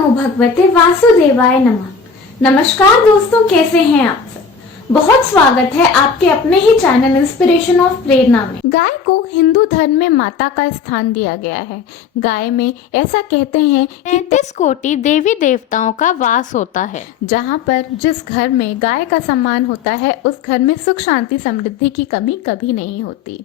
नमो भगवते वासुदेवाय नमः। नमस्कार दोस्तों, कैसे हैं आप सब। बहुत स्वागत है आपके अपने ही चैनल इंस्पिरेशन ऑफ प्रेरणा में। गाय को हिंदू धर्म में माता का स्थान दिया गया है। गाय में ऐसा कहते हैं कि 33 कोटि देवी देवताओं का वास होता है। जहाँ पर जिस घर में गाय का सम्मान होता है उस घर में सुख शांति समृद्धि की कमी कभी नहीं होती।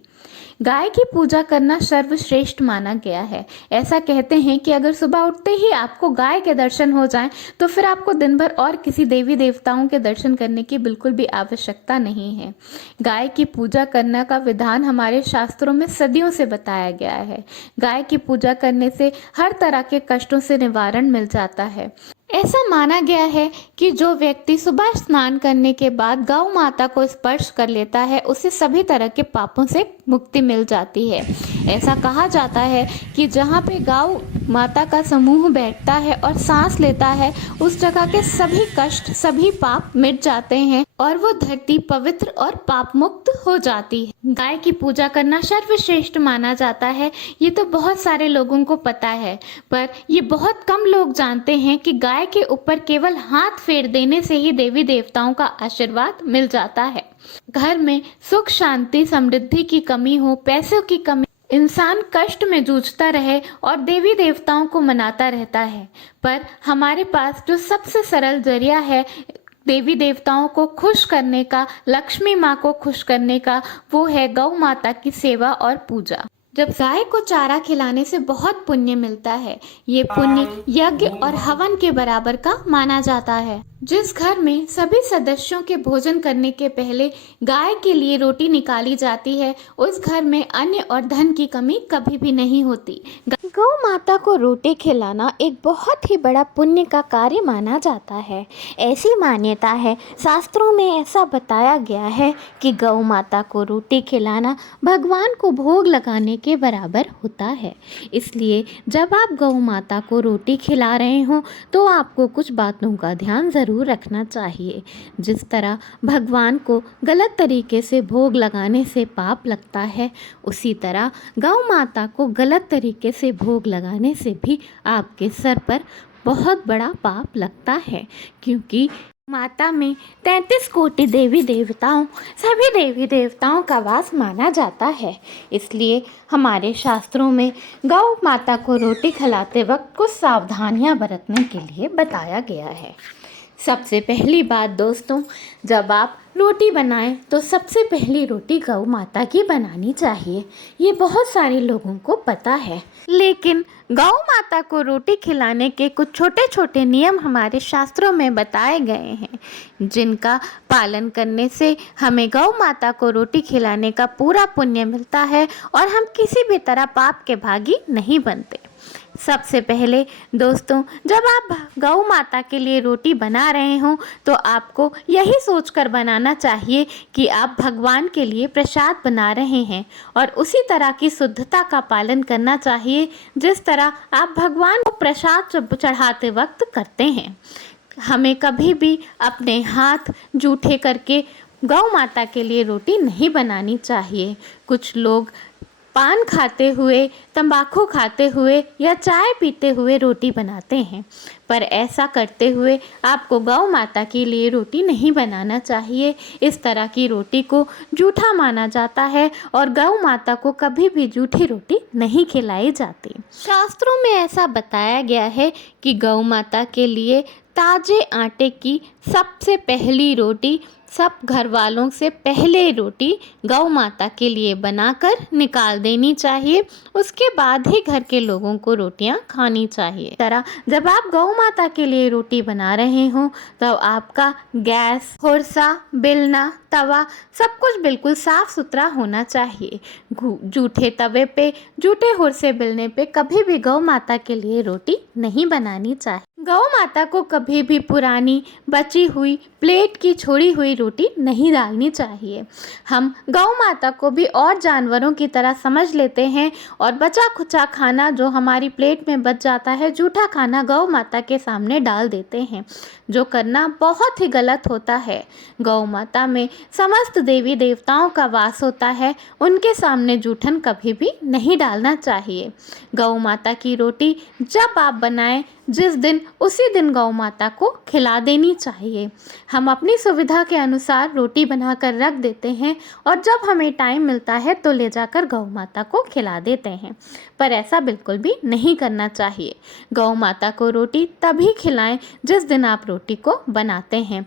गाय की पूजा करना सर्वश्रेष्ठ माना गया है। ऐसा कहते हैं कि अगर सुबह उठते ही आपको गाय के दर्शन हो जाएं तो फिर आपको दिन भर और किसी देवी देवताओं के दर्शन करने की बिल्कुल भी आवश्यकता नहीं है। गाय की पूजा करने का विधान हमारे शास्त्रों में सदियों से बताया गया है। गाय की पूजा करने से हर तरह के कष्टों से निवारण मिल जाता है। ऐसा माना गया है कि जो व्यक्ति सुबह स्नान करने के बाद गौ माता को स्पर्श कर लेता है उसे सभी तरह के पापों से मुक्ति मिल जाती है। ऐसा कहा जाता है कि जहाँ पे गौ माता का समूह बैठता है और सांस लेता है उस जगह के सभी कष्ट सभी पाप मिट जाते हैं और वो धरती पवित्र और पाप मुक्त हो जाती है। गाय की पूजा करना सर्वश्रेष्ठ माना जाता है। ये तो बहुत सारे लोगों को पता है, पर ये बहुत कम लोग जानते हैं कि गाय के ऊपर केवल हाथ फेर देने से ही देवी देवताओं का आशीर्वाद मिल जाता है। घर में सुख शांति समृद्धि की कमी हो, पैसों की कमी, इंसान कष्ट में जूझता रहे और देवी देवताओं को मनाता रहता है, पर हमारे पास जो सबसे सरल जरिया है देवी देवताओं को खुश करने का, लक्ष्मी माँ को खुश करने का, वो है गौ माता की सेवा और पूजा। जब गाय को चारा खिलाने से बहुत पुण्य मिलता है। ये पुण्य यज्ञ और हवन के बराबर का माना जाता है। जिस घर में सभी सदस्यों के भोजन करने के पहले गाय के लिए रोटी निकाली जाती है उस घर में अन्न और धन की कमी कभी भी नहीं होती। गौ माता को रोटी खिलाना एक बहुत ही बड़ा पुण्य का कार्य माना जाता है। ऐसी मान्यता है, शास्त्रों में ऐसा बताया गया है कि गौ माता को रोटी खिलाना भगवान को भोग लगाने के बराबर होता है। इसलिए जब आप गौ माता को रोटी खिला रहे हो तो आपको कुछ बातों का ध्यान ज़रूर रखना चाहिए। जिस तरह भगवान को गलत तरीके से भोग लगाने से पाप लगता है, उसी तरह गौ माता को गलत तरीके से भोग लगाने से भी आपके सर पर बहुत बड़ा पाप लगता है, क्योंकि माता में 33 कोटि देवी देवताओं सभी देवी देवताओं का वास माना जाता है। इसलिए हमारे शास्त्रों में गौ माता को रोटी खिलाते वक्त कुछ सावधानियां बरतने के लिए बताया गया है। सबसे पहली बात दोस्तों, जब आप रोटी बनाएं तो सबसे पहली रोटी गौ माता की बनानी चाहिए। ये बहुत सारे लोगों को पता है, लेकिन गौ माता को रोटी खिलाने के कुछ छोटे छोटे नियम हमारे शास्त्रों में बताए गए हैं, जिनका पालन करने से हमें गौ माता को रोटी खिलाने का पूरा पुण्य मिलता है और हम किसी भी तरह पाप के भागी नहीं बनते। सबसे पहले दोस्तों, जब आप गौ माता के लिए रोटी बना रहे हो तो आपको यही सोचकर बनाना चाहिए कि आप भगवान के लिए प्रसाद बना रहे हैं और उसी तरह की शुद्धता का पालन करना चाहिए जिस तरह आप भगवान को प्रसाद चढ़ाते वक्त करते हैं। हमें कभी भी अपने हाथ जूठे करके गौ माता के लिए रोटी नहीं बनानी चाहिए। कुछ लोग पान खाते हुए, तंबाकू खाते हुए या चाय पीते हुए रोटी बनाते हैं, पर ऐसा करते हुए आपको गौ माता के लिए रोटी नहीं बनाना चाहिए। इस तरह की रोटी को जूठा माना जाता है और गौ माता को कभी भी जूठी रोटी नहीं खिलाई जाती। शास्त्रों में ऐसा बताया गया है कि गौ माता के लिए ताजे आटे की सबसे पहली रोटी सब घर वालों से पहले रोटी गौ माता के लिए बनाकर निकाल देनी चाहिए। उसके बाद ही घर के लोगों को रोटियां खानी चाहिए। तरह जब आप गौ माता के लिए रोटी बना रहे हो तो आपका गैस, होरसा, बेलना, तवा सब कुछ बिल्कुल साफ सुथरा होना चाहिए। जूठे तवे पे, जूठे होरसे बेलने पे कभी भी गौ माता के लिए रोटी नहीं बनानी चाहिए। गौ माता को कभी भी पुरानी बची हुई प्लेट की छोड़ी हुई रोटी नहीं डालनी चाहिए। हम गौ माता को भी और जानवरों की तरह समझ लेते हैं और बचा खुचा खाना जो हमारी प्लेट में बच जाता है, जूठा खाना गौ माता के सामने डाल देते हैं, जो करना बहुत ही गलत होता है। गौ माता में समस्त देवी देवताओं का वास होता है, उनके सामने जूठन कभी भी नहीं डालना चाहिए। गौ माता की रोटी जब आप बनाएं जिस दिन उसी दिन गौ माता को खिला देनी चाहिए। हम अपनी सुविधा के अनुसार रोटी बनाकर रख देते हैं और जब हमें टाइम मिलता है तो ले जाकर गौ माता को खिला देते हैं, पर ऐसा बिल्कुल भी नहीं करना चाहिए। गौ माता को रोटी तभी खिलाएं जिस दिन आप रोटी को बनाते हैं।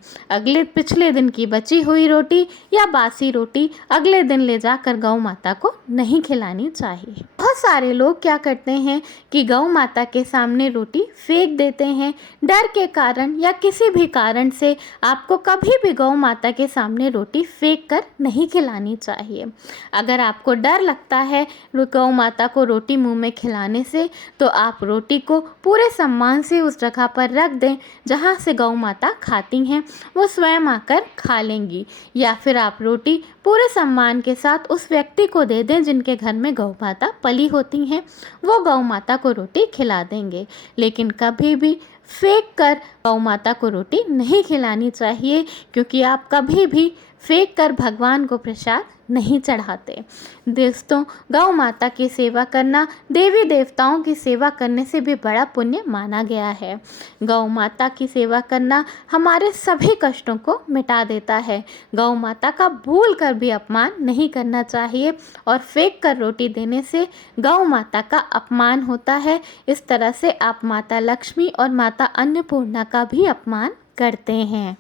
पिछले दिन की बची हुई रोटी या बासी रोटी अगले दिन ले जाकर गौ माता को नहीं खिलानी चाहिए। बहुत सारे लोग क्या करते हैं कि गौ माता के सामने रोटी फेंक देते हैं। डर के कारण या किसी भी कारण से आपको कभी भी गौ माता के सामने रोटी फेंक कर नहीं खिलानी चाहिए। अगर आपको डर लगता है गौ माता को रोटी मुंह में खिलाने से, तो आप रोटी को पूरे सम्मान से उस जगह पर रख दें जहां से गौ माता खाती हैं, वो स्वयं आकर खा लेंगी। या फिर आप रोटी पूरे सम्मान के साथ उस व्यक्ति को दे दें जिनके घर में गौ माता पली होती हैं, वो गौ माता को रोटी खिला देंगे। लेकिन कभी भी फेंक कर गौ माता को रोटी नहीं खिलानी चाहिए, क्योंकि आप कभी भी फेंक कर भगवान को प्रसाद नहीं चढ़ाते। दोस्तों, गौ माता की सेवा करना देवी देवताओं की सेवा करने से भी बड़ा पुण्य माना गया है। गौ माता की सेवा करना हमारे सभी कष्टों को मिटा देता है। गौ माता का भूल कर भी अपमान नहीं करना चाहिए और फेंक कर रोटी देने से गौ माता का अपमान होता है। इस तरह से आप माता लक्ष्मी और माता अन्नपूर्णा का भी अपमान करते हैं।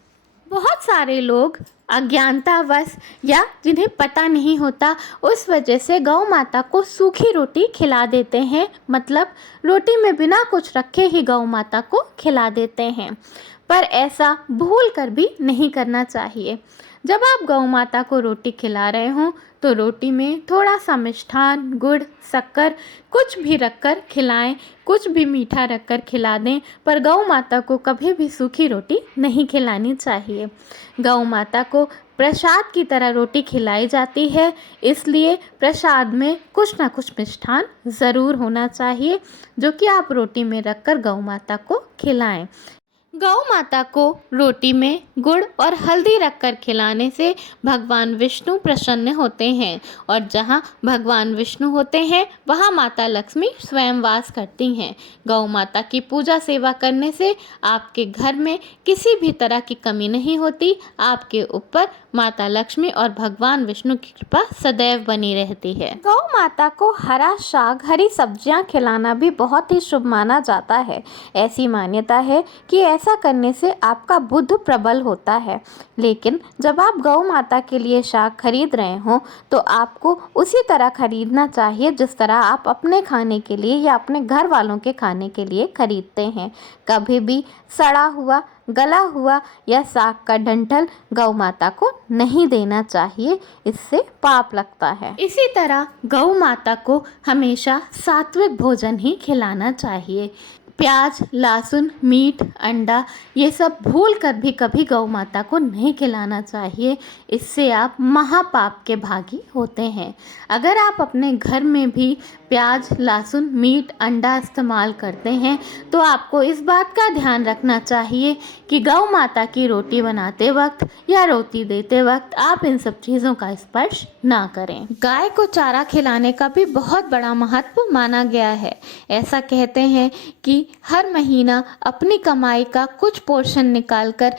बहुत सारे लोग अज्ञानतावश या जिन्हें पता नहीं होता, उस वजह से गौ माता को सूखी रोटी खिला देते हैं, मतलब रोटी में बिना कुछ रखे ही गौ माता को खिला देते हैं। पर ऐसा भूल कर भी नहीं करना चाहिए। जब आप गौ माता को रोटी खिला रहे हों तो रोटी में थोड़ा सा मिष्ठान, गुड़, शक्कर कुछ भी रखकर खिलाएं, कुछ भी मीठा रखकर खिला दें, पर गौ माता को कभी भी सूखी रोटी नहीं खिलानी चाहिए। गौ माता को प्रसाद की तरह रोटी खिलाई जाती है, इसलिए प्रसाद में कुछ ना कुछ मिष्ठान ज़रूर होना चाहिए, जो कि आप रोटी में रखकर गौ माता को खिलाएं। गौ माता को रोटी में गुड़ और हल्दी रखकर खिलाने से भगवान विष्णु प्रसन्न होते हैं, और जहाँ भगवान विष्णु होते हैं वहाँ माता लक्ष्मी स्वयं वास करती हैं। गौ माता की पूजा सेवा करने से आपके घर में किसी भी तरह की कमी नहीं होती। आपके ऊपर माता लक्ष्मी और भगवान विष्णु की कृपा सदैव बनी रहती है। गौ माता को हरा साग, हरी सब्जियां खिलाना भी बहुत ही शुभ माना जाता है। ऐसी मान्यता है कि ऐसा करने से आपका बुद्ध प्रबल होता है। लेकिन जब आप गौ माता के लिए साग खरीद रहे हो तो आपको उसी तरह खरीदना चाहिए जिस तरह आप अपने खाने के लिए या अपने घर वालों के खाने के लिए खरीदते हैं। कभी भी सड़ा हुआ, गला हुआ या साग का डंठल गौ माता को नहीं देना चाहिए, इससे पाप लगता है। इसी तरह गौ माता को हमेशा सात्विक भोजन ही खिलाना चाहिए। प्याज, लहसुन, मीट, अंडा ये सब भूल कर भी कभी गौ माता को नहीं खिलाना चाहिए, इससे आप महापाप के भागी होते हैं। अगर आप अपने घर में भी प्याज, लहसुन, मीट, अंडा इस्तेमाल करते हैं तो आपको इस बात का ध्यान रखना चाहिए कि गौ माता की रोटी बनाते वक्त या रोटी देते वक्त आप इन सब चीज़ों का स्पर्श ना करें। गाय को चारा खिलाने का भी बहुत बड़ा महत्व माना गया है। ऐसा कहते हैं कि हर महीना अपनी कमाई का कुछ पोर्शन निकालकर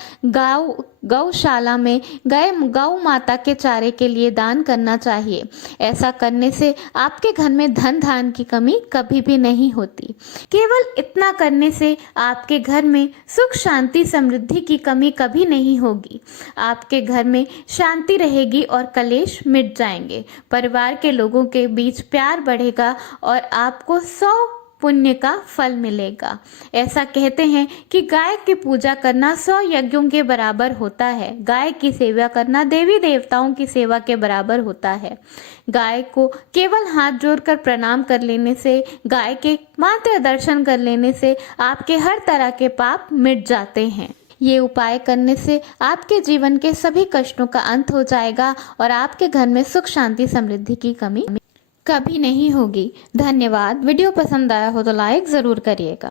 गौशाला में गौ माता के चारे के लिए दान करना चाहिए। ऐसा करने से आपके घर में धन धान की कमी कभी भी नहीं होती। केवल इतना करने से आपके घर में सुख, शांति, समृद्धि की कमी कभी नहीं होगी। आपके घर में शांति रहेगी और कलेश मिट जाएंगे। परिवार के लोगों के बीच प्यार बढ़ेगा और आपको 100 पुण्य का फल मिलेगा। ऐसा कहते हैं कि गाय की पूजा करना 100 यज्ञों के बराबर होता है। गाय की सेवा करना देवी देवताओं की सेवा के बराबर होता है। गाय को केवल हाथ जोड़कर प्रणाम कर लेने से, गाय के मात्र दर्शन कर लेने से आपके हर तरह के पाप मिट जाते हैं। ये उपाय करने से आपके जीवन के सभी कष्टों का अंत हो जाएगा और आपके घर में सुख, शांति, समृद्धि की कमी कभी नहीं होगी। धन्यवाद। वीडियो पसंद आया हो तो लाइक ज़रूर करिएगा।